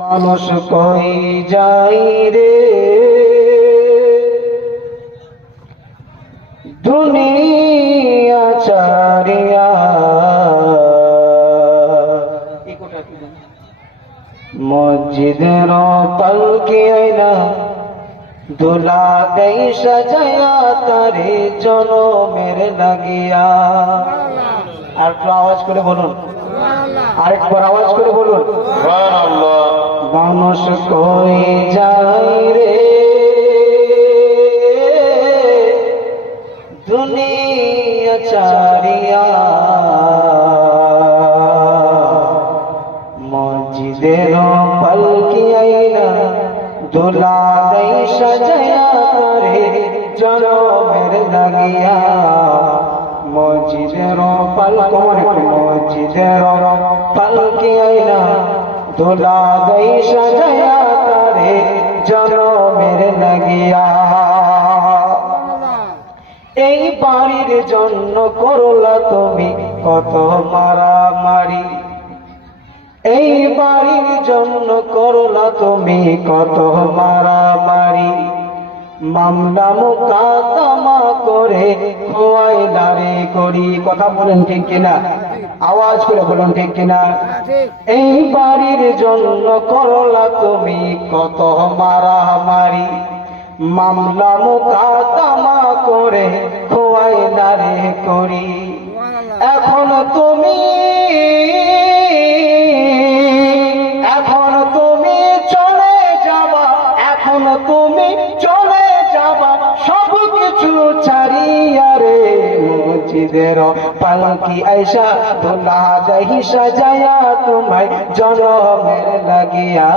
মানুষ কই যাই রে? দুনিয়া চারিয়া মসজিদের পালকি আইনা দুলা গই সাজায়া তারে জনমের লাগিয়া। আর একটু আওয়াজ করে বলুন। আরেকবার আওয়াজ করে বলুন। মানুষ কই যায় রে? দুনিয়া চারিয়া। মসজিদের পালকি আইনা দোলা দেই সাজায়া করে জনমের লাগিয়া মসজিদের পালক মসজিদের পালকি আইনা দোলা দেই সাজায়া করে জনমের লাগিয়া এই বাড়ির জন্য করলা তুমি কত মারামারি। এই বাড়ির জন্য করলা তুমি কত মারামারি। মামলা মোকাদ্দমা করে খোয়াই দাঁড়ে করি। কথা বলেন ঠিক কিনা? আওয়াজ করে বলুন ঠিক কিনা? এই বাড়ির জন্য করলা তুমি কত মারামারি। মামলা মোকাদ্দমা করে খোয়াই দাঁড়ে করি। এখন তুমি মসজিদের পালকি আইসা দোলা দহি সাজায়া তোমায় জনমের লাগিয়া।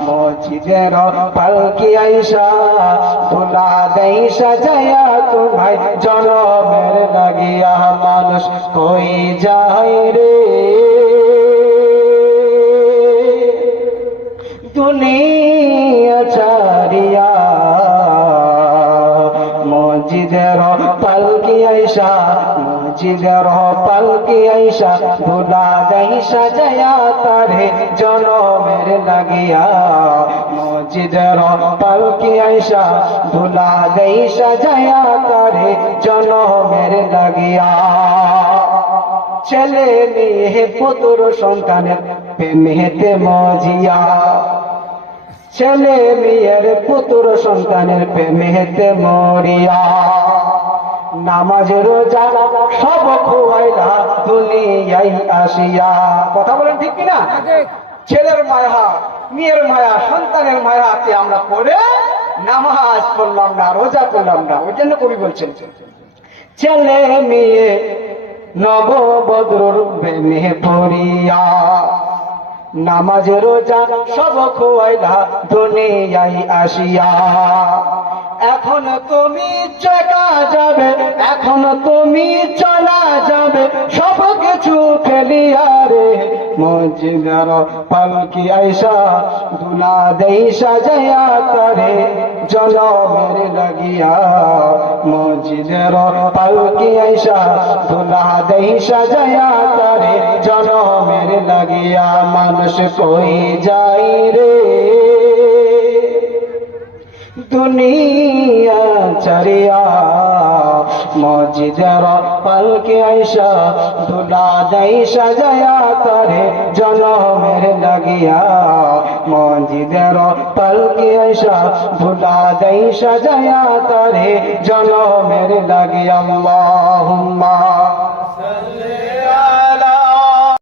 মসজিদের পালকি আইসা দোলা দহি সাজায়া তোমায় জনমের লাগিয়া। মানুষ কই যায় রে? দুনিয়া পালকি আইসা, মসজিদের পালকি আইসা দুলা যাই সাজায়া তারে জনমের লাগিয়া। মসজিদের পালকি আইসা দুলা যাই সাজায়া তারে জনমের লাগিয়া। ছেলে মেয়ে, পুত্র সন্তানের প্রেমেতে মজিয়া। ছেলে মেয়ের পুত্র সন্তানের প্রেমেতে মরিয়া। নামাজ রোজা সব খোয়াইলা দুনিয়াই আসিয়া। কথা বলেন ঠিক কিনা? ছেলের মায়া মেয়ের মায়া সন্তানের মায়াতে আমরা পড়ে নামাজ পড়লাম না রোজা করলাম না। ওই জন্য কবি বলছেন ছেলে মেয়ে নববদ্রর প্রেমে পড়িয়া নামাজ রোজা সব খোয়াইলা দুনিয়াই আসিয়া। এখন তুমি চলা যাবে এখন তুমি চলা যাবে মসজিদার পালকি আইসা দুলা দেই সাজায়া তারে জলমের লাগিয়া। মসজিদের পালকি আইসা দুলা দেই সাজায়া তারে জলমের লাগিয়া। মানুষ কই যাই রে? দুনিয়া চারিয়া মসজিদের পালকে আইসা দুলা দাই সাজায়া তারে জনমের লাগিয়া মসজিদের পালকে আইসা দুলা দাই সাজায়া তারে জনমের লাগিয়া। আল্লাহুম্মা